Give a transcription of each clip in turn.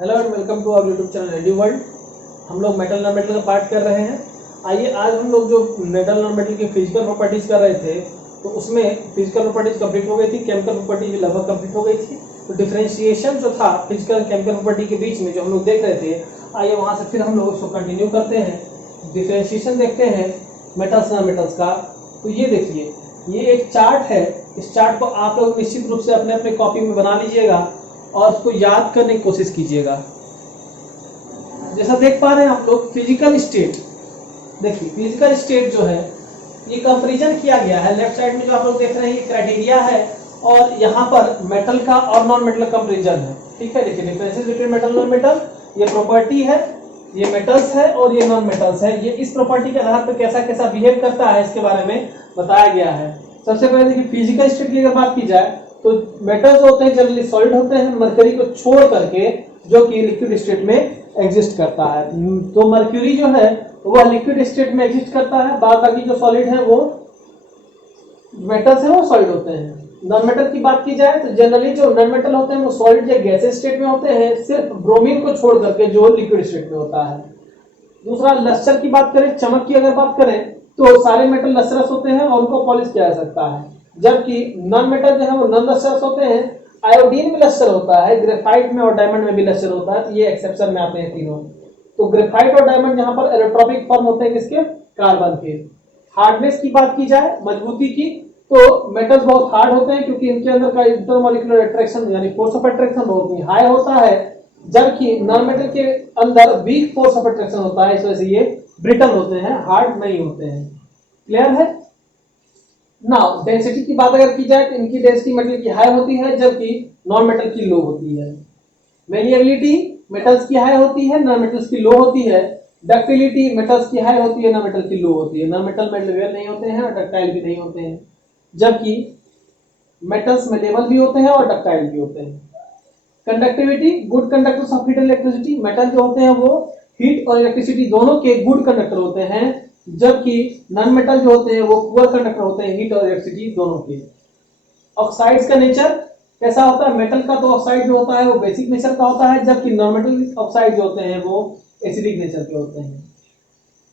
Hello and welcome to our YouTube channel ready world. हम लोग metal non metal का part कर रहे हैं। आइए आज हम लोग जो मेटल नॉन मेटल की फिजिकल प्रॉपर्टीज कर रहे थे तो उसमें फिजिकल प्रॉपर्टीज कंप्लीट हो गई थी, केमिकल प्रॉपर्टी भी लगभग कंप्लीट हो गई थी। तो डिफरेंशिएशन जो था फिजिकल केमिकल प्रॉपर्टी के बीच में जो हम लोग देख रहे थे, आइए वहाँ से फिर हम लोग उसको कंटिन्यू करते हैं। डिफरेंशिएशन देखते हैं मेटल्स नॉन मेटल्स का। तो ये देखिए, ये एक चार्ट है। इस चार्ट को आप लोग निश्चित रूप से अपने अपने कॉपी में बना लीजिएगा और उसको याद करने की कोशिश कीजिएगा। जैसा देख पा रहे हैं आप लोग, फिजिकल स्टेट, देखिए फिजिकल स्टेट जो है ये कंपैरिजन किया गया है। लेफ्ट साइड में जो आप लोग देख रहे हैं ये क्राइटेरिया है और यहाँ पर मेटल का और नॉन मेटल कंपैरिजन है। ठीक है, देखिए differences between metal non metal, ये प्रॉपर्टी है, ये मेटल्स है और ये नॉन मेटल्स है। ये इस प्रॉपर्टी के आधार पर कैसा कैसा बिहेव करता है इसके बारे में बताया गया है। सबसे पहले देखिए फिजिकल स्टेट की अगर बात की जाए तो मेटल्स होते हैं जनरली सॉलिड होते हैं, मरकरी को छोड़ करके, जो कि लिक्विड स्टेट में एग्जिस्ट करता है। तो मर्क्यूरी जो है वह लिक्विड स्टेट में एग्जिस्ट करता है, बाद बाकी जो सॉलिड है वो मेटल्स है वो सॉलिड होते हैं। नॉन मेटल की बात की जाए तो जनरली जो नॉन मेटल होते हैं वो सॉलिड या गैसेस स्टेट में होते हैं, सिर्फ ब्रोमीन को छोड़ करके जो लिक्विड स्टेट में होता है। दूसरा लस्टर की बात करें, चमक की अगर बात करें तो सारे मेटल लस्टरस होते हैं और उनको पॉलिश किया जा सकता है, जबकि नॉन मेटल जो है वो नॉन लस्टरस होते हैं। आयोडीन में लस्टर होता है, ग्रेफाइट में और डायमंड में भी लस्टर होता है, तो ये एक्सेप्शन में आते हैं तीनों। तो ग्रेफाइट और डायमंड जहां पर इलेक्ट्रोपिक फॉर्म होते हैं किसके, कार्बन के। हार्डनेस की बात की जाए, मजबूती की, तो मेटल्स बहुत हार्ड होते हैं क्योंकि इनके अंदर का इंटरमॉलिक्यूलर अट्रैक्शन यानी फोर्स ऑफ अट्रैक्शन बहुत ही हाई होता है, जबकि नॉन मेटल के अंदर वीक फोर्स ऑफ अट्रैक्शन होता है, इस वजह से ये ब्रिटल होते हैं, हार्ड नहीं होते हैं। क्लियर है। नाउ डेंसिटी की बात अगर की जाए तो इनकी डेंसिटी मेटल की हाई होती है जबकि नॉन मेटल की लो होती है। वेरिएबिलिटी मेटल्स की हाई होती है, नॉन मेटल्स की लो होती है। डक्टिलिटी मेटल्स की हाई होती है, नॉन मेटल की लो होती है। नॉन मेटल मेल्टिवेयर नहीं होते हैं और डक्टाइल भी नहीं होते हैं, जबकि मेटल्स मेलेबल भी होते हैं और डक्टाइल भी होते हैं। Conductivity, good conductors of heat and electricity, metal जो होते हैं वो हीट और इलेक्ट्रिसिटी दोनों के गुड कंडक्टर होते हैं, जबकि नॉन मेटल जो होते हैं वो पुअर कंडक्टर होते हैं, हीट और इलेक्ट्रिसिटी दोनों के। ऑक्साइड्स का नेचर कैसा होता है, मेटल का तो ऑक्साइड जो होता है वो बेसिक नेचर का होता है, जबकि नॉन मेटल ऑक्साइड जो होते हैं वो एसिडिक नेचर के होते हैं।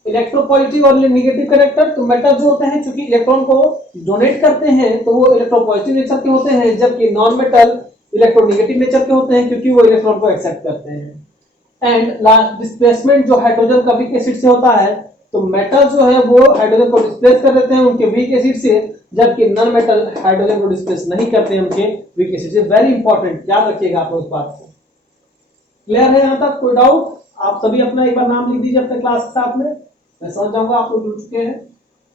इलेक्ट्रोपॉजिटिव और नेगेटिव करेक्टर, तो मेटल जो होते हैं चूंकि इलेक्ट्रॉन को डोनेट करते हैं तो वो इलेक्ट्रोपॉजिटिव नेचर के होते हैं, जबकि नॉन मेटल इलेक्ट्रोनेगेटिव नेचर के होते हैं क्योंकि वो इलेक्ट्रॉन को एक्सेप्ट करते हैं। एंड लास्ट डिस्प्लेसमेंट जो हाइड्रोजन का वीक एसिड से होता है, तो मेटल जो है वो हाइड्रोजन को डिस्प्लेस कर देते हैं उनके वीक एसिड से, जबकि नॉन मेटल हाइड्रोजन को डिस्प्लेस नहीं करते हैं उनके वीक एसिड से। वेरी इंपॉर्टेंट, याद रखिएगा आप लोग इस बात को। क्लियर है यहाँ तक, कोई डाउट? आप सभी अपना एक बार नाम लिख दीजिए अपने क्लास के साथ में, मैं समझ जाऊंगा आप लोग जुड़ चुके हैं।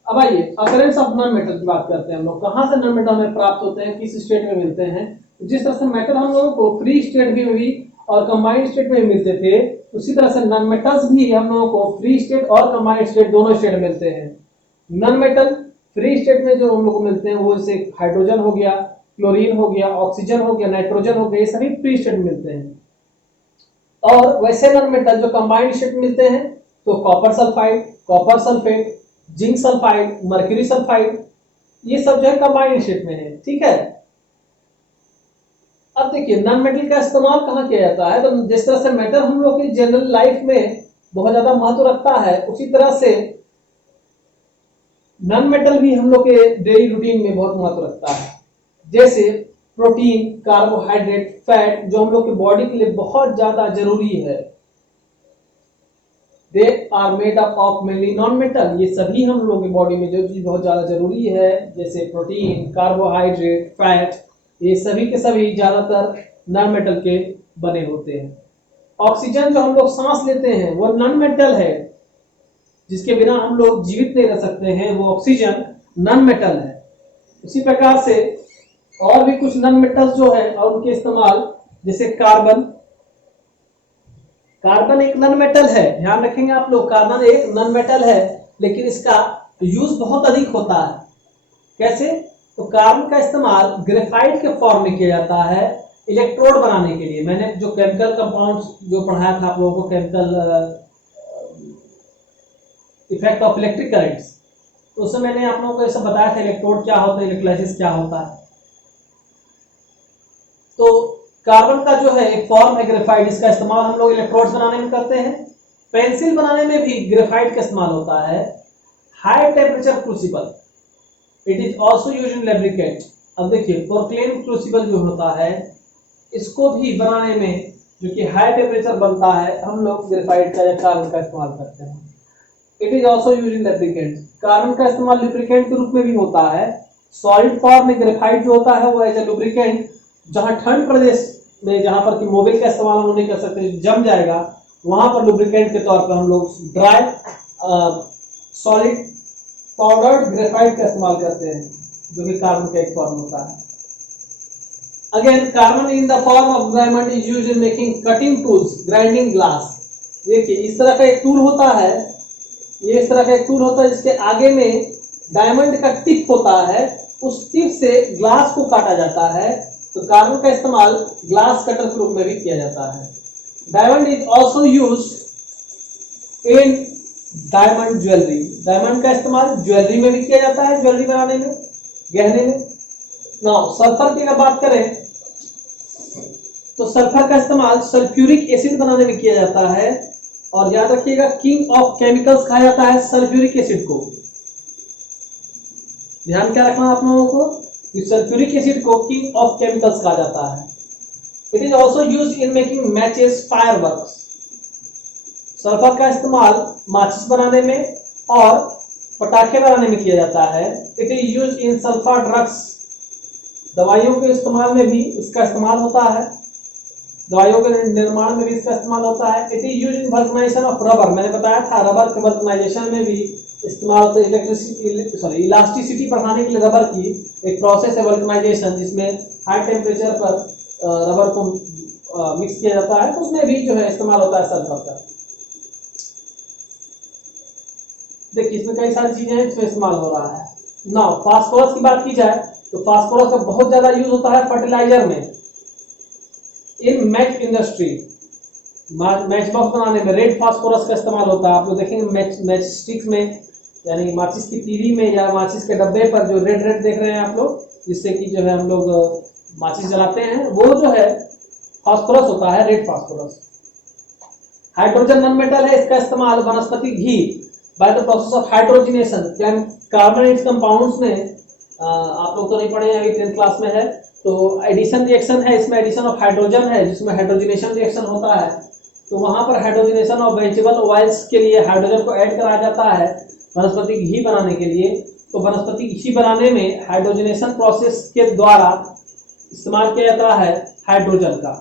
अब आइए अकरेंस ऑफ नॉन मेटल की बात करते हैं। हम लोग कहाँ से नॉन मेटल हमें प्राप्त होते हैं, किस स्टेट में मिलते हैं। जिस तरह से मेटल हम लोगों को फ्री स्टेट में भी और कंबाइंड स्टेट में मिलते थे, उसी तरह से नॉन मेटल्स भी हम लोगों को फ्री स्टेट और कंबाइंड स्टेट दोनों स्टेट मिलते हैं। नॉन मेटल फ्री स्टेट में जो हम लोग को मिलते हैं वो जैसे हाइड्रोजन हो गया, क्लोरीन हो गया, ऑक्सीजन हो गया, नाइट्रोजन हो गया, ये सभी फ्री स्टेट में मिलते हैं। और वैसे नॉन मेटल जो कंबाइंड स्टेट मिलते हैं तो copper sulphide, copper sulphate, zinc sulphide, mercury sulphide, ये सब जो है कंबाइंड स्टेट में है। ठीक है। अब देखिए नॉन मेटल का इस्तेमाल कहाँ किया जाता है, तो जिस तरह से मेटल हम लोग की जनरल लाइफ में बहुत ज्यादा महत्व रखता है, उसी तरह से नॉन मेटल भी हम लोग के डेली रूटीन में बहुत महत्व रखता है। जैसे प्रोटीन, कार्बोहाइड्रेट, फैट जो हम लोग के बॉडी के लिए बहुत ज्यादा जरूरी है, they are made up of mainly non metal. ये सभी हम लोग की बॉडी में जो चीज बहुत ज्यादा जरूरी है, जैसे प्रोटीन, कार्बोहाइड्रेट, फैट, ये सभी के सभी ज्यादातर नॉन मेटल के बने होते हैं। ऑक्सीजन जो हम लोग सांस लेते हैं वो नॉन मेटल है, जिसके बिना हम लोग जीवित नहीं रह सकते हैं, वो ऑक्सीजन नॉन मेटल है। उसी प्रकार से और भी कुछ नॉन मेटल्स जो है और उनके इस्तेमाल, जैसे कार्बन, कार्बन एक नॉन मेटल है, ध्यान रखेंगे आप लोग, कार्बन एक नॉन मेटल है लेकिन इसका यूज बहुत अधिक होता है। कैसे, तो कार्बन का इस्तेमाल ग्रेफाइट के फॉर्म में किया जाता है इलेक्ट्रोड बनाने के लिए। मैंने जो केमिकल कंपाउंड्स जो पढ़ाया था आप लोगों को, chemical effect of electric currents, तो उसमें मैंने आप लोगों को ऐसा बताया था इलेक्ट्रोड क्या होता है, इलेक्ट्रोलाइसिस क्या होता है। तो कार्बन का जो है एक फॉर्म है ग्रेफाइट, इसका इस्तेमाल हम लोग इलेक्ट्रोड्स बनाने में करते हैं। पेंसिल बनाने में भी ग्रेफाइट का इस्तेमाल होता है। High temperature crucible, it is also use in lubricate. अब देखिए पोर्क्लेन क्रूसिबल जो होता है, इसको भी बनाने में जो कि हाई टेम्परेचर बनता है, हम लोग ग्रेफाइट का या कार्बन का इस्तेमाल करते हैं। It is also use in lubricate. Carbon का इस्तेमाल लुब्रिकेंट के रूप में भी होता है। सॉलिड फॉर्म में ग्रेफाइट जो होता है वो एज ए लुब्रिकेंट, जहां ठंड प्रदेश में जहां पर कि मोबिल का इस्तेमाल हम लोग नहीं कर सकते, जम जाएगा, वहां पर लुब्रिकेंट के तौर पर हम लोग ड्राई सॉलिड पाउडर्ड ग्रेफाइट का इस्तेमाल करते हैं, जो कि कार्बन का एक फॉर्म होता है। Again carbon in the form of diamond is used in making cutting tools, grinding glass. देखिए इस तरह का एक टूल होता है, ये इस तरह का एक टूल होता है जिसके आगे में डायमंड का टिप होता है, उस टिप से ग्लास को काटा जाता है। तो कार्बन का इस्तेमाल ग्लास कटर के रूप में भी किया जाता है। Diamond is also used in diamond jewellery. Diamond का इस्तेमाल ज्वेलरी में भी किया जाता है, ज्वेलरी बनाने में, गहने में। नाउ सल्फर की अगर बात करें तो सल्फर का इस्तेमाल सल्फ्यूरिक एसिड बनाने में किया जाता है। और याद रखिएगा किंग ऑफ केमिकल्स कहा जाता है सल्फ्यूरिक एसिड को। ध्यान क्या रखना आप लोगों को कि सल्फ्यूरिक एसिड को किंग ऑफ केमिकल्स कहा जाता है। It is also used in making matches, fireworks. Sulphur का इस्तेमाल माचिस बनाने में और पटाखे बनाने में किया जाता है। It is used in sulphur drugs. दवाइयों के इस्तेमाल में भी इसका इस्तेमाल होता है, दवाइयों के निर्माण में भी इसका इस्तेमाल होता है। It is used in vulcanisation of rubber. मैंने बताया था रबर के वल्कनाइजेशन में भी इस्तेमाल होता है। इलास्टिसिटी बढ़ाने के लिए रबर की एक प्रोसेस है वल्कनाइजेशन, जिसमें हाई टेम्परेचर पर रबर को मिक्स किया जाता है, तो उसमें भी जो है इस्तेमाल होता है सल्फर का। देखिए इसमें कई सारी चीजें हैं जिसमें इस्तेमाल हो रहा है। नाउ फास्फोरस की बात की जाए तो फास्फोरस का बहुत ज्यादा यूज होता है फर्टिलाइजर में, इन मैच इंडस्ट्री। मैच बॉक्स बनाने में रेड फास्फोरस का इस्तेमाल होता है। आप लोग देखेंगे मैच स्टिक में, यानी माचिस की तीली में या माचिस के डब्बे पर जो रेड रेड देख रहे हैं आप लोग, जिससे कि जो है हम लोग माचिस जलाते हैं, वो जो है फास्फोरस होता है, red phosphorus. Hydrogen non metal है, इसका इस्तेमाल वनस्पति घी by the process of hydrogenation. Carbonate compounds में आप लोग तो नहीं पढ़े हैं, अभी 10th क्लास में है, तो एडिशन रिएक्शन है, इसमें एडिशन ऑफ हाइड्रोजन है जिसमें हाइड्रोजनेशन रिएक्शन होता है। तो वहां पर हाइड्रोजनेशन ऑफ वेजिटेबल ऑयल्स के लिए हाइड्रोजन को ऐड कराया जाता है वनस्पति घी बनाने के लिए। तो वनस्पति घी बनाने में हाइड्रोजनेशन प्रोसेस के द्वारा इस्तेमाल किया जाता है हाइड्रोजन का।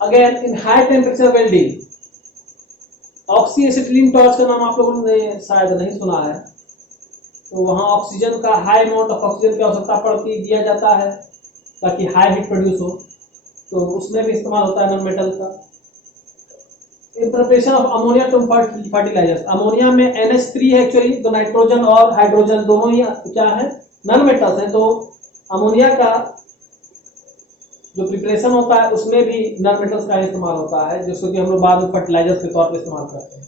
Again in high temperature welding, oxy acetylene torch का नाम आप लोगों ने शायद नहीं सुना है, तो वहां ऑक्सीजन का हाई अमाउंट ऑफ ऑक्सीजन की आवश्यकता पड़ती दिया जाता है ताकि हाई हीट प्रोड्यूस हो, तो उसमें भी इस्तेमाल होता है नॉन मेटल का। In preparation of ammonia to fertilisers, ammonia में NH3 है एक्चुअली, तो नाइट्रोजन और हाइड्रोजन दोनों ही क्या है, नॉन मेटल्स हैं। तो अमोनिया का जो प्रिपरेशन होता है उसमें भी नॉन मेटल्स का इस्तेमाल होता है, जिसको कि हम लोग बाद में फर्टिलाइजर्स के तौर पर इस्तेमाल करते हैं।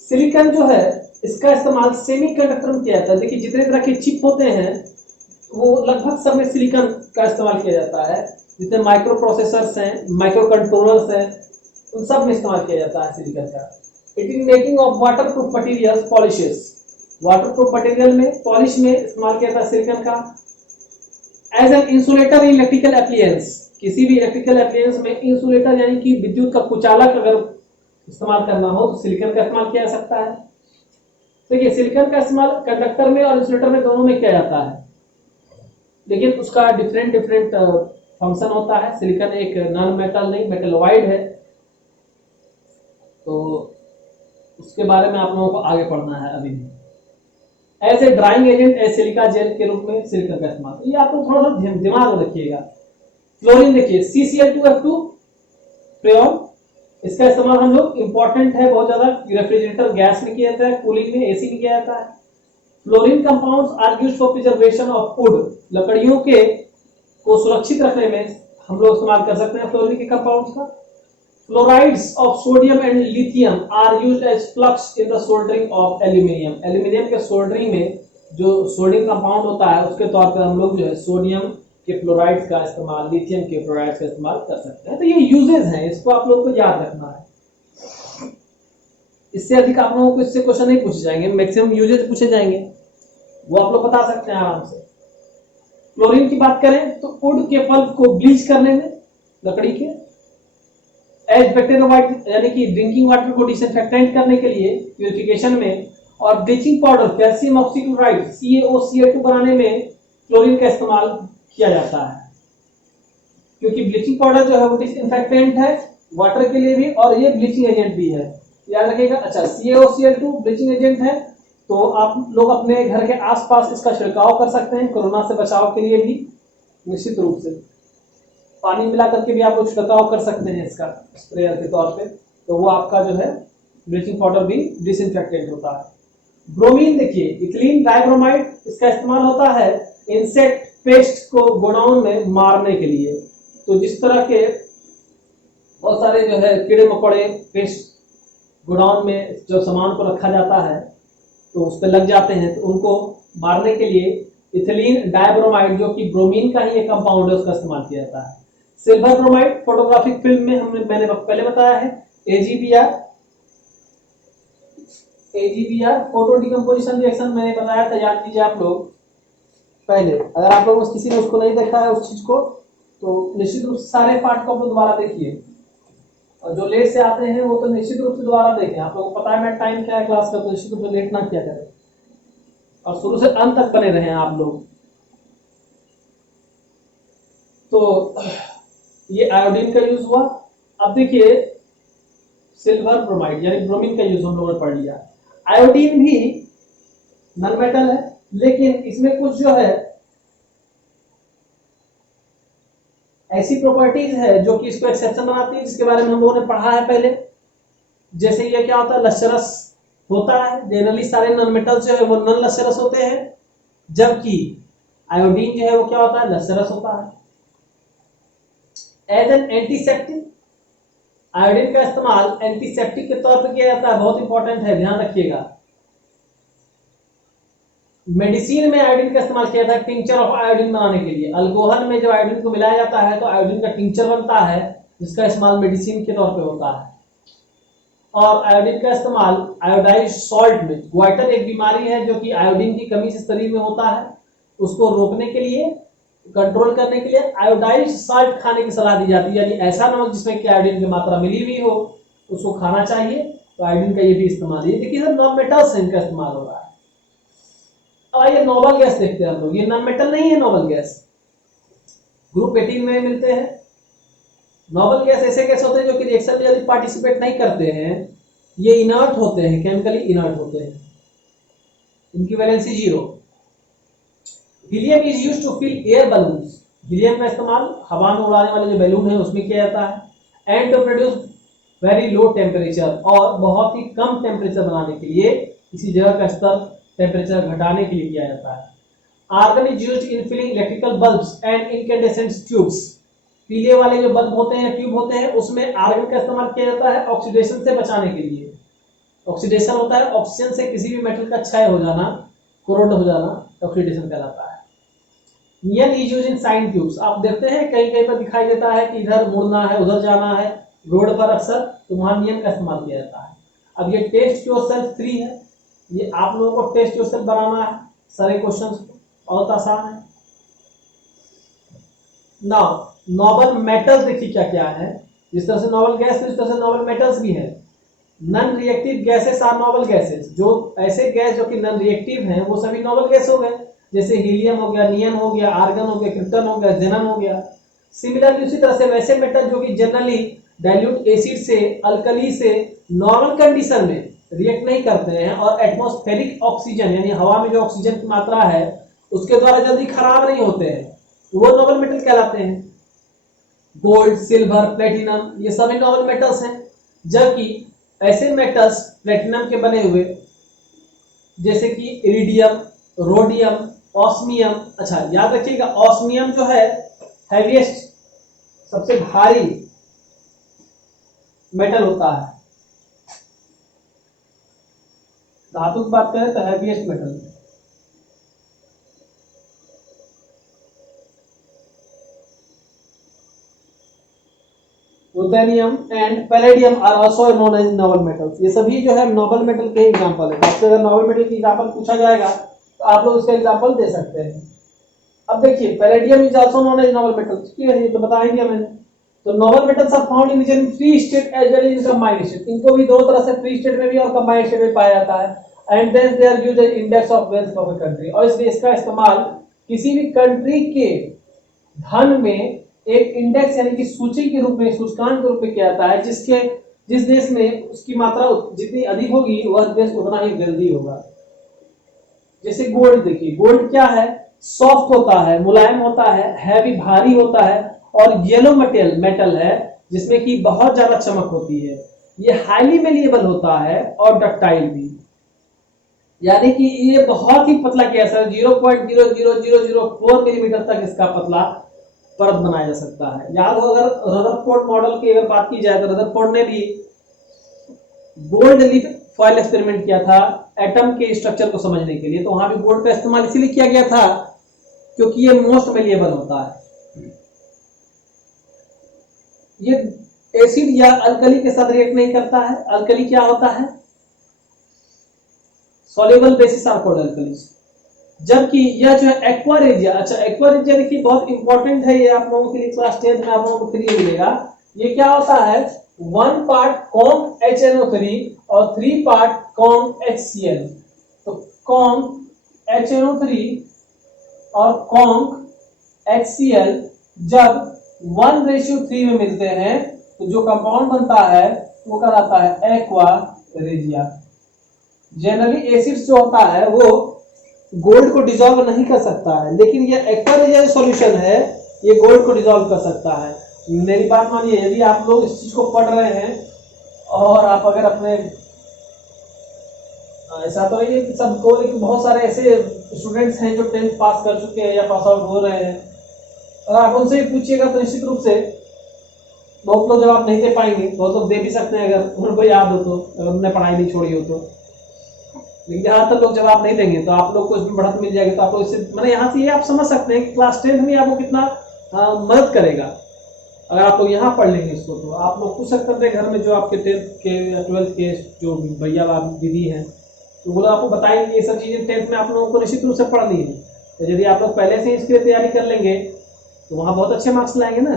सिलिकॉन जो है इसका इस्तेमाल सेमीकंडक्टर में किया जाता है। देखिए जितने तरह के चिप होते हैं वो लगभग सब में सिलिकॉन का इस्तेमाल किया जाता है। जितने माइक्रो प्रोसेसर्स हैं, माइक्रो कंट्रोलर्स हैं, उन सब में इस्तेमाल किया जाता है सिलिकॉन का। It is making of waterproof material polishes, waterproof material में पॉलिश में इस्तेमाल किया जाता है सिलिकॉन का। As an insulator in electrical appliances, किसी भी इलेक्ट्रिकल एप्लियंस में इंसुलेटर यानी कि विद्युत का कुचालक अगर इस्तेमाल करना हो तो सिलिकॉन का इस्तेमाल किया जा सकता है। देखिए सिलिकॉन का इस्तेमाल कंडक्टर में और इंसुलेटर में दोनों में किया जाता है, लेकिन उसका डिफरेंट फंक्शन होता है। सिलिकॉन एक नॉन मेटल नहीं मेटलॉइड है, तो उसके बारे में आप लोगों को आगे पढ़ना है अभी। As a drying agent as silica gel के रूप में सिलिकॉन का इस्तेमाल, ये आपको थोड़ा सा दिमाग में रखिएगा। फ्लोरीन देखिए CCl2F2 फ्रेon, इसका इस्तेमाल हम लोग इंपॉर्टेंट है बहुत ज्यादा, रेफ्रिजरेटर गैस में किया जाता है, कूलिंग में AC में किया जाता है। Fluorine compounds are used for preservation of wood, लकड़ियों के को सुरक्षित रखने में हम लोग इस्तेमाल कर सकते हैं फ्लोरीन के कंपाउंड्स का। Fluorides of sodium and lithium are used as plugs in the soldering of aluminium, aluminium के सोल्डरिंग में जो सोडियम कंपाउंड होता है उसके तौर पर हम लोग जो है सोडियम के फ्लोराइड्स का इस्तेमाल, लिथियम के फ्लोराइड्स का इस्तेमाल कर सकते हैं। तो ये यूजेस हैं, इसको आप लोगों को याद रखना है। इससे अधिक आप लोगों को इससे क्वेश्चन नहीं पूछे जाएंगे, मैक्सिमम यूजेस पूछे जाएंगे, वो आप लोग बता सकते हैं आराम से। क्लोरीन की बात करें तो वुड के पल्प को ब्लीच करने में, लकड़ी के, एज बैक्टीरियोफाइट यानी कि ड्रिंकिंग वाटर को डिसइंफेक्टेंट करने के लिए प्यूरिफिकेशन में, और bleaching powder calcium oxychloride CaOCl2 बनाने में क्लोरीन का इस्तेमाल किया जाता है। क्योंकि ब्लीचिंग पाउडर जो है वो डिसइंफेक्टेंट है वाटर के लिए भी, और ये ब्लीचिंग एजेंट भी है, याद रखिएगा। अच्छा, CaOCl2 ब्लीचिंग एजेंट है, तो आप लोग अपने घर के आसपास इसका छिड़काव कर सकते हैं कोरोना से बचाव के लिए भी। निश्चित रूप से पानी मिला करके भी आप लोग छिड़काव कर सकते हैं इसका स्प्रेयर के तौर पे, तो वो आपका जो है ब्लीचिंग पाउडर भी डिसइंफेक्टेंट होता है। ब्रोमीन देखिए, इथिलीन डाइब्रोमाइड, इसका इस्तेमाल होता है इंसेक्ट पेस्ट को गोडाउन में मारने के लिए। तो जिस तरह के बहुत सारे जो है कीड़े मकोड़े पेस्ट गोडाउन में जब सामान को रखा जाता है तो उस पर लग जाते हैं, तो उनको मारने के लिए इथिलीन डाइब्रोमाइड, जो कि ब्रोमीन का ही एक कंपाउंड है, उसका इस्तेमाल किया जाता है। सिल्वर ब्रोमाइड फोटोग्राफिक फिल्म में मैंने पहले बताया है। एजीबीआर फोटो डिकम्पोजिशन रिएक्शन मैंने बताया था, याद कीजिए आप लोग पहले। अगर आप लोग किसी ने उसको नहीं देखा है उस चीज को, तो निश्चित रूप से सारे पार्ट को आप लोग दोबारा देखिए, और जो लेट से आते हैं वो तो निश्चित रूप से दोबारा देखें। आप लोगों को पता है मैं टाइम क्या है क्लास का, तो निश्चित रूप से लेट ना किया करें, और शुरू से अंत तक बने रहें आप लोग। तो ये आयोडीन का यूज हुआ। अब देखिए सिल्वर ब्रोमाइड यानी ब्रोमीन का यूज हम लोगों ने पढ़ लिया। आयोडीन भी नॉन मेटल है, लेकिन इसमें कुछ जो है ऐसी प्रॉपर्टीज है जो कि इसको एक्सेप्शन बनाती है, जिसके बारे में हम लोगों ने पढ़ा है पहले। जैसे ये क्या होता है, लश्चरस होता है। जनरली सारे नॉन मेटल्स जो है वो नॉन लश्चरस होते हैं, जबकि आयोडीन जो है वो क्या होता है, लश्चरस होता है। एज एन एंटीसेप्टिक, आयोडीन का इस्तेमाल एंटीसेप्टिक के तौर पर किया जाता है, बहुत इंपॉर्टेंट है, ध्यान रखिएगा। मेडिसिन में आयोडीन का इस्तेमाल किया जाता है टिंचर ऑफ आयोडीन बनाने के लिए। अल्कोहल में जब आयोडीन को मिलाया जाता है तो आयोडीन का टिंचर बनता है, जिसका इस्तेमाल मेडिसिन के तौर पे होता है। और आयोडीन का इस्तेमाल आयोडाइज सॉल्ट में, ग्वाइटर एक बीमारी है जो कि आयोडीन की कमी से शरीर में होता है, उसको रोकने के लिए, कंट्रोल करने के लिए आयोडाइज सॉल्ट खाने की सलाह दी जाती है, यानी ऐसा नमक जिसमें कि आयोडीन की मात्रा मिली हुई हो उसको खाना चाहिए। तो आयोडीन का ये भी इस्तेमाल है। देखिए सर, नॉन मेटल्स इनका इस्तेमाल हो रहा है। अब ये नोबल गैस देखते हैं हम लोग। ये नॉन मेटल नहीं है नोबल गैस, ग्रुप 18 में मिलते हैं। नोबल गैस ऐसे गैस होते हैं जो कि रिएक्शन में यदि पार्टिसिपेट नहीं करते हैं, ये इनर्ट होते हैं, केमिकली इनर्ट होते हैं, इनकी valency 0। Helium is used to fill air balloons, helium का इस्तेमाल हवा में उड़ाने वाले जो बैलून है उसमें किया जाता है। And to produce very low temperature, और बहुत ही कम टेम्परेचर बनाने के लिए किसी जगह का स्तर टेम्परेचर घटाने के लिए किया जाता है। Argon is used in filling electrical bulbs and incandescent tubes, पीले वाले जो बल्ब होते हैं, ट्यूब होते हैं, उसमें आर्गन का इस्तेमाल किया जाता है ऑक्सीडेशन से बचाने के लिए। ऑक्सीडेशन होता है ऑक्सीजन से किसी भी मेटल का क्षय हो जाना, कोरोड हो जाना, ऑक्सीडेशन कहलाता है। Neon is used in sign tubes, आप देखते हैं कहीं कहीं पर दिखाई देता है कि इधर मुड़ना है, उधर जाना है रोड पर अक्सर, तो वहां नियन का इस्तेमाल किया जाता है। अब ये टेस्ट योरसेल्फ 3 है, ये आप लोगों को टेस्ट योरसेल्फ बनाना है, सारे क्वेश्चंस बहुत आसान है। नाउ नोबल मेटल्स देखिए क्या क्या है। जिस तरह से नोबल गैस है, इस तरह से नोबल मेटल्स भी है। Non reactive gases are noble gases, जो ऐसे गैस जो कि नॉन रिएक्टिव हैं वो सभी नोबल गैस हो गए, जैसे हीलियम हो गया, नियन हो गया, आर्गन हो गया, क्रिप्टन हो गया, जेनन हो गया। सिमिलरली उसी तरह से वैसे मेटल जो कि जनरली डाइल्यूट एसिड से, अल्कली से नॉर्मल कंडीशन में रिएक्ट नहीं करते हैं, और एटमॉस्फेरिक ऑक्सीजन यानी हवा में जो ऑक्सीजन की मात्रा है उसके द्वारा जल्दी खराब नहीं होते हैं, वो नोबल मेटल कहलाते हैं। गोल्ड, सिल्वर, प्लेटिनम, ये सभी नोबल मेटल्स हैं। जबकि ऐसे मेटल्स प्लेटिनम के बने हुए जैसे कि इरिडियम, रोडियम, ऑस्मियम, अच्छा याद रखिएगा ऑस्मियम जो है हैवीएस्ट, सबसे भारी मेटल होता है। धातु की बात करें तो heaviest metal. Ruthenium and palladium are also known as noble metals. ये सभी जो है नोबल मेटल के एग्जांपल है। आपसे अगर नोबल मेटल की एग्जांपल पूछा जाएगा तो आप लोग उसका एग्जांपल दे सकते हैं। अब देखिए palladium is also known as noble metal, ठीक है, ये तो बताया दिया मैंने। तो noble metals are found in in free state as well as combined state. इनको भी दो तरह से फ्री स्टेट में भी और कंबाइंड स्टेट में पाया जाता है। And then they are used as index of wealth of a country, और इसलिए इसका इस्तेमाल किसी भी कंट्री के धन में एक इंडेक्स यानी कि सूची के रूप में, सूचकांक के रूप में किया जाता है, जिस देश में उसकी मात्रा जितनी अधिक होगी वह देश उतना ही वेल्दी होगा। जैसे गोल्ड देखिए, गोल्ड क्या है, सॉफ्ट होता है, मुलायम होता है, हैवी भारी होता है, और येलो मेटल है जिसमें कि बहुत ज्यादा चमक होती है। ये हाईली मेलिएबल होता है और डक्टाइल भी, यानी कि ये बहुत ही पतला गैस है, 0.00004 मिलीमीटर तक इसका पतला परत बनाया जा सकता है। याद हो अगर रदरफोर्ड मॉडल की अगर बात की जाए तो रदरफोर्ड ने भी गोल्ड लीफ फॉयल एक्सपेरिमेंट किया था एटम के स्ट्रक्चर को समझने के लिए। तो वहां भी गोल्ड का इस्तेमाल इसीलिए किया गया था क्योंकि ये मोस्ट मेलिएबल होता है। ये एसिड या अल्कली के साथ रिएक्ट नहीं करता है। अल्कली क्या होता है, soluble bases are called alkalis. जबकि यह जो है एक्वा रेजिया, अच्छा एक्वा रेजिया देखिए बहुत इंपॉर्टेंट है, ये आप लोगों के लिए क्लास 10 में आप लोगों को फ्री मिलेगा। ये क्या होता है, 1 पार्ट कॉन्क HNO3 और 3 पार्ट कॉन्क HCl। तो कॉन्क HNO3 और कॉन्क HCl जब 1:3 में मिलते हैं तो जो कंपाउंड बनता है वो कहलाता है एक्वा रेजिया। जनरली एसिड्स जो होता है वो गोल्ड को डिसॉल्व नहीं कर सकता है, लेकिन ये एक्वा रेजिया सॉल्यूशन है, ये गोल्ड को डिसॉल्व कर सकता है। मेरी बात मानिए, यदि आप लोग इस चीज को पढ़ रहे हैं और आप अगर अपने, ऐसा तो नहीं है सबको, लेकिन बहुत सारे ऐसे स्टूडेंट्स हैं जो 10th पास कर चुके हैं या पास आउट हो रहे हैं, और आप उनसे भी पूछिएगा तो निश्चित रूप से बहुत लोग जवाब नहीं दे पाएंगे। बहुत लोग दे भी सकते हैं अगर उनको याद हो तो, अगर उन्होंने पढ़ाई नहीं छोड़ी हो तो, लेकिन ज्यादातर लोग जवाब नहीं देंगे। तो आप लोग को इसमें बढ़त मिल जाएगी। तो आप लोग इससे मैंने यहाँ से ये आप समझ सकते हैं कि क्लास 10 में आपको कितना मदद करेगा अगर आप लोग यहाँ पढ़ लेंगे इसको। तो आप लोग पूछ सकते हैं घर में जो आपके 10th के या 12th के जो भैया दीदी हैं, तो वो आपको बताएंगे ये सब चीजें 10th में आप लोगों को निश्चित रूप से पढ़नी है। तो यदि आप लोग पहले से इसके लिए तैयारी कर लेंगे तो वहां बहुत अच्छे मार्क्स लाएंगे ना।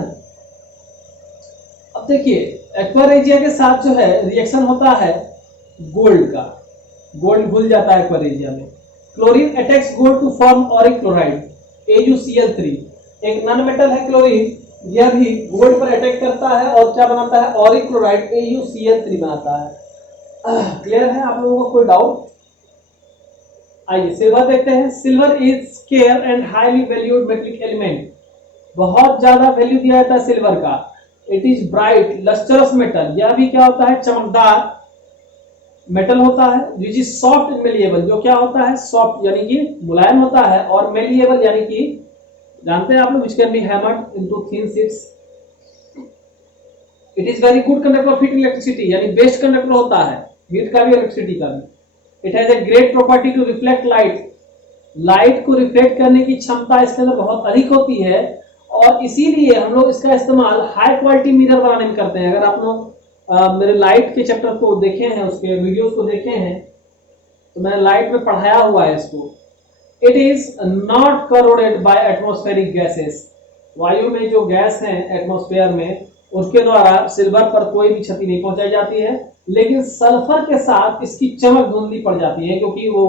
अब देखिए एक्वा रेजिया के साथ जो है रिएक्शन होता है गोल्ड का, गोल्ड घुल जाता है एक्वा रेजिया में। Chlorine attacks gold to form auric chloride AuCl3। एक नॉन मेटल है क्लोरीन, यह भी गोल्ड पर अटैक करता है और क्या बनाता है, ऑरिक क्लोराइड AuCl3 बनाता है। क्लियर है आप लोगों को, कोई डाउट? आइए सिल्वर देखते हैं। Silver is square and highly valued metallic element. बहुत ज्यादा वैल्यू दिया जाता है सिल्वर का। It is bright lustrous metal. यह भी क्या होता है, चमकदार मेटल होता है। Which is soft and malleable, जो क्या होता है, सॉफ्ट यानी कि मुलायम होता है, और मेलिएबल यानी कि जानते हैं आप लोग, which can be hammered into thin sheets. It is very good conductor of heat electricity, यानी बेस्ट कंडक्टर होता है हीट का भी इलेक्ट्रिसिटी का भी। It has a great property to reflect light. Light को रिफ्लेक्ट करने की क्षमता इसके अंदर बहुत अधिक होती है, और इसीलिए हम लोग इसका इस्तेमाल हाई क्वालिटी मिरर बनाने में करते हैं। अगर आप लोग मेरे लाइट के चैप्टर को देखे हैं, उसके वीडियोस को देखे हैं, तो मैंने लाइट में पढ़ाया हुआ है इसको। It is not corroded by atmospheric gases. वायु में जो गैस है एटमॉस्फेयर में, उसके द्वारा सिल्वर पर कोई भी क्षति नहीं पहुंचाई जाती है, लेकिन सल्फर के साथ इसकी चमक धुंधली पड़ जाती है, क्योंकि वो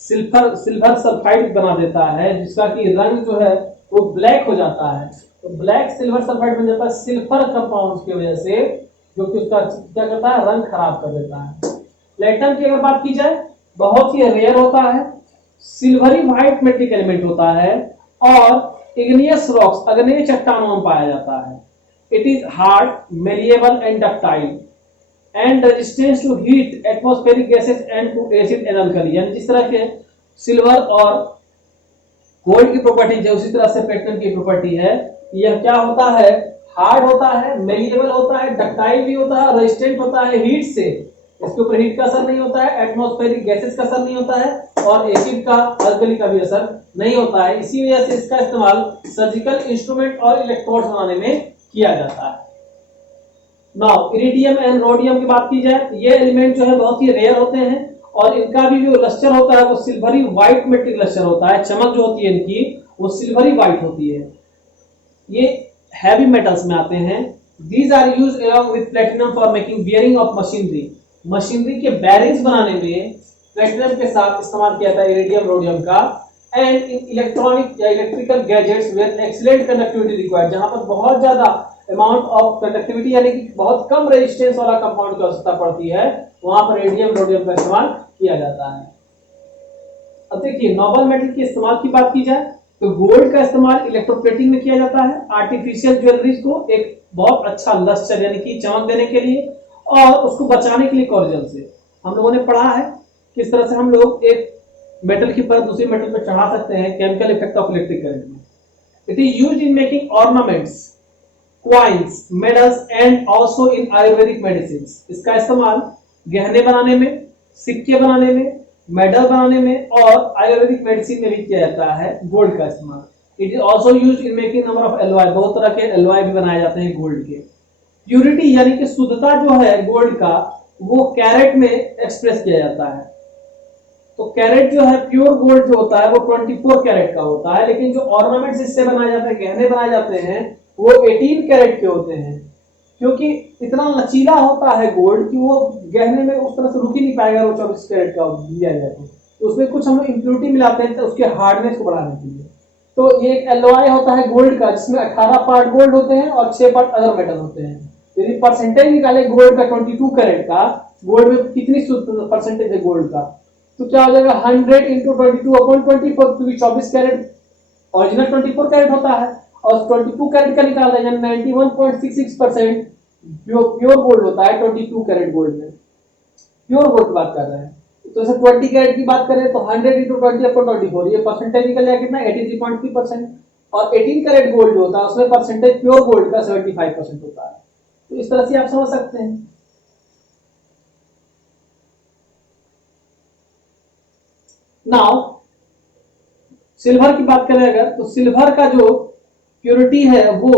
सिल्वर सल्फाइड बना देता है, जिसका कि रंग जो है वो ब्लैक हो जाता है। तो ब्लैक सिल्वर सल्फाइड बन जाता है सिल्फर कंपाउंड्स की वजह से, जो कि उसका क्या करता है, रंग खराब कर देता है। प्लेटिनम की अगर बात की जाए, बहुत ही रेयर होता है, सिल्वरी व्हाइट मेटलिक एलिमेंट होता है, और इग्नियस रॉक्स, अग्नेय चट्टानों में पाया जाता है। It is hard, malleable and ductile and resistance to heat, atmospheric gases and to acid and alkali. यानी जिस तरह के सिल्वर और गोल्ड की प्रॉपर्टी है, उसी तरह से प्लेटिनम की प्रॉपर्टी है। यह क्या होता है, हार्ड होता है, मेलिएबल होता है, डक्टाइल भी होता है, रेजिस्टेंट होता है हीट से, इसके ऊपर हीट का असर नहीं होता है, एटमॉस्फेरिक गैसेस का असर नहीं होता है, और एसिड का, अल्कली का भी असर नहीं होता है। इसी वजह से इसका इस्तेमाल सर्जिकल इंस्ट्रूमेंट और इलेक्ट्रोड्स बनाने में किया जाता है। नाउ इरिडियम एंड रोडियम की बात की जाए, ये एलिमेंट जो है बहुत ही रेयर होते हैं और इनका भी जो लस्टर होता है वो सिल्वरी व्हाइट मेटेलिक लस्टर होता है, चमक जो होती है इनकी वो सिल्वरी व्हाइट होती है। ये हैवी मेटल्स में आते हैं। These are use along with platinum for making bearing of machinery, machinery के बैरिंग्स बनाने में प्लेटिनम के साथ इस्तेमाल किया था इरिडियम रोडियम का। एंड इन इलेक्ट्रॉनिक या electrical gadgets with excellent conductivity required, जहां पर बहुत ज्यादा अमाउंट ऑफ कंडक्टिविटी यानी कि बहुत कम रेजिस्टेंस वाला कंपाउंड की आवश्यकता पड़ती है, वहां पर इरिडियम रोडियम का इस्तेमाल किया जाता है। अब देखिए नोबल मेटल के इस्तेमाल की बात की जाए तो गोल्ड का इस्तेमाल इलेक्ट्रोप्लेटिंग में किया जाता है, आर्टिफिशियल ज्वेलरीज को एक बहुत अच्छा लस्टर यानी कि चमक देने के लिए और उसको बचाने के लिए कोरिजन से। हम लोगों ने पढ़ा है किस तरह से हम लोग एक मेटल की परत दूसरी मेटल पर चढ़ा सकते हैं, chemical effect of electric current में। It is used in making ornaments, coins, medals and also in ayurvedic medicine. इसका इस्तेमाल गहने बनाने में, सिक्के बनाने में, मेडल बनाने में और आयुर्वेदिक मेडिसिन में भी किया जाता है गोल्ड का इस्तेमाल। It is also used in making number of alloy, बहुत तरह के एलॉय भी बनाए जाते हैं गोल्ड के। प्यूरिटी यानी कि शुद्धता जो है गोल्ड का वो कैरेट में एक्सप्रेस किया जाता है। तो कैरेट जो है प्योर गोल्ड जो होता है वो 24 कैरेट का होता है, लेकिन जो ऑर्नामेंट्स इससे बनाए जाते हैं, गहने बनाए जाते हैं, वो 18 कैरेट के होते हैं, क्योंकि इतना लचीला होता है गोल्ड कि वो गहने में उस तरह से रुक ही नहीं पाएगा वो 24 कैरेट का दिया जाए तो उसमें कुछ हम लोग इम्प्योरिटी मिलाते हैं तो उसके हार्डनेस को बढ़ाने के लिए। तो ये एक एलॉय होता है गोल्ड का जिसमें 18 पार्ट गोल्ड होते हैं और 6 पार्ट अदर मेटल होते हैं। यदि परसेंटेज निकाले गोल्ड का 22 कैरेट का, गोल्ड में कितनी परसेंटेज है गोल्ड का, तो क्या हो जाएगा 100 इंटू 22 अपॉन 24, क्योंकि 24 कैरेट ओरिजिनल 24 कैरेट होता है और 22 कैरेट का निकाल दें 91.66% प्योर गोल्ड होता है 22 कैरेट गोल्ड में। प्योर गोल्ड की बात कर रहे हैं तो जैसे 20 कैरेट की बात करें तो 100 इंटू 20 अपॉन 24, ये परसेंटेज निकल जाएगा कितना 83.3%। और 18 कैरेट गोल्ड जो होता है उसमें परसेंटेज प्योर गोल्ड का 75% होता है। तो इस तरह से आप समझ सकते हैं। नाउ सिल्वर की बात करें अगर तो सिल्वर का जो प्योरिटी है वो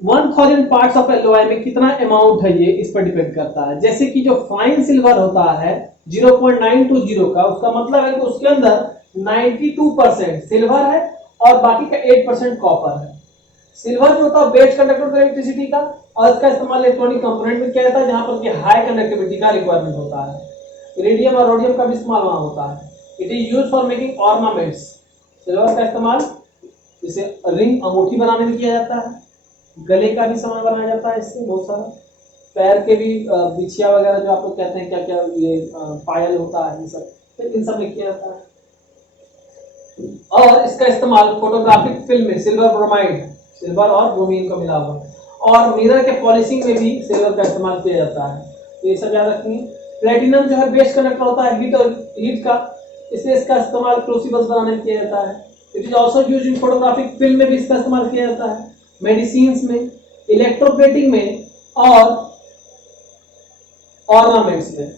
1000 पार्ट्स ऑफ एलॉय में कितना अमाउंट है ये इस पर डिपेंड करता है। जैसे कि जो फाइन सिल्वर होता है 0.920 का, उसका मतलब है कि उसके अंदर 92% सिल्वर है और बाकी का 8% कॉपर है। सिल्वर जो होता है बेस्ट कंडक्टर इलेक्ट्रिसिटी का और इसका इस्तेमाल इलेक्ट्रॉनिक कंपोनेंट में किया जाता है जहां पर हाई कंडक्टिविटी का रिक्वायरमेंट होता है। इरिडियम और रोडियम का भी इस्तेमाल वहां होता है। It is use for making ornaments, silver का इस्तेमाल जैसे रिंग अंगूठी बनाने में किया जाता है, गले का भी सामान बनाया जाता है इससे बहुत सारा, पैर के भी बिछिया वगैरह जो आप लोग कहते हैं क्या क्या ये पायल होता है, इन सब में किया जाता है। और इसका इस्तेमाल फोटोग्राफिक फिल्म में सिल्वर ब्रोमाइड, सिल्वर और ब्रोमीन का मिला हुआ, और मिरर के पॉलिशिंग में भी सिल्वर का इस्तेमाल किया जाता है। तो ये सब याद रखिए। प्लेटिनम जो है बेस्ट कंडक्टर होता है हीट और हीट का, इसलिए इसका इस्तेमाल क्रूसिबल्स बनाने में किया जाता है। It is also use in photographic film में भी इसका इस्तेमाल किया जाता है, मेडिसिन में, इलेक्ट्रोप्लेटिंग में और ऑर्नामेंट्स में,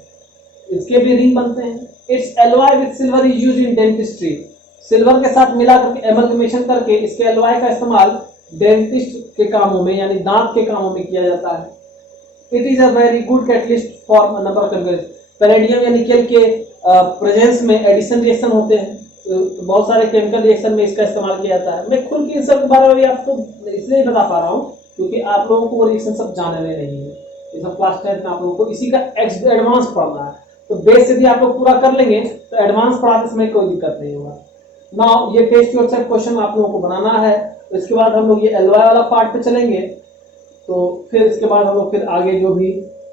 इसके भी रिंग बनते हैं। It's alloy with silver is used in dentistry, silver के साथ मिला करके एमल्गमेशन करके इसके एलॉय का इस्तेमाल डेंटिस्ट के कामों में यानी दांत के कामों में किया जाता है। It is a very good catalyst for number of chemicals, palladium या निकेल के प्रेजेंस में एडिशन रिएक्शन होते हैं तो बहुत सारे केमिकल रिएक्शन में इसका इस्तेमाल किया जाता है। मैं खुद की इन सब के बारे में आपको इसलिए बता पा रहा हूँ क्योंकि आप लोगों को वो रिएक्शन सब जानने नहीं है। ये सब क्लास 10 में आप लोगों को इसी का एडवांस पढ़ना है, तो बेस यदि आप लोग पूरा कर लेंगे तो एडवांस पढ़ाते समय कोई दिक्कत नहीं होगा। नाउ ये टेस्ट वेबसाइट क्वेश्चन आप लोगों को बनाना है, तो इसके बाद हम लोग ये एलॉय वाला पार्ट पे चलेंगे, तो फिर इसके बाद हम लोग फिर आगे जो भी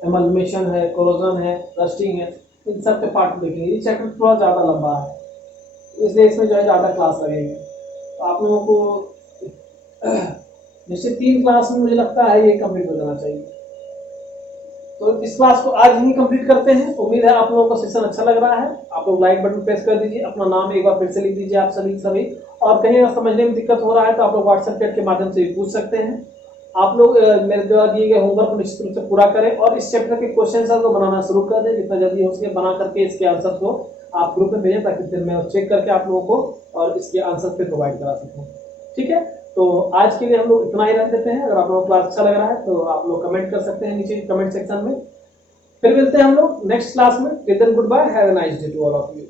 एमल्गमेशन है, कोरोजन है, रस्टिंग है, इन सब के पार्ट देखेंगे। ये चैप्टर थोड़ा ज़्यादा लंबा है इसलिए इसमें जो है ज़्यादा क्लास लगेंगे। तो आप लोगों को निश्चित 3 क्लास में मुझे लगता है ये कंप्लीट हो जाना चाहिए। तो इस क्लास को आज ही कंप्लीट करते हैं। उम्मीद है आप लोगों को सेशन अच्छा लग रहा है। आप लोग लाइक बटन प्रेस कर दीजिए, अपना नाम एक बार फिर से लिख दीजिए आप सभी, और कहीं अगर समझने में दिक्कत हो रहा है तो आप लोग व्हाट्सएप चैट के माध्यम से भी पूछ सकते हैं। आप लोग मेरे द्वारा दिए गए होमवर्क को निश्चित रूप से पूरा करें और इस चैप्टर के क्वेश्चन को बनाना शुरू कर दें, जितना जल्दी हो सके बना करके इसके आंसर को आप ग्रुप में भेजें ताकि फिर मैं चेक करके आप लोगों को और इसके आंसर फिर प्रोवाइड करा सकूँ। ठीक है, तो आज के लिए हम लोग इतना ही रख देते हैं। अगर आप लोगों को क्लास अच्छा लग रहा है तो आप लोग कमेंट कर सकते हैं नीचे कमेंट सेक्शन में। फिर मिलते हैं हम लोग नेक्स्ट क्लास में। Till then goodbye, have a nice day to all of you.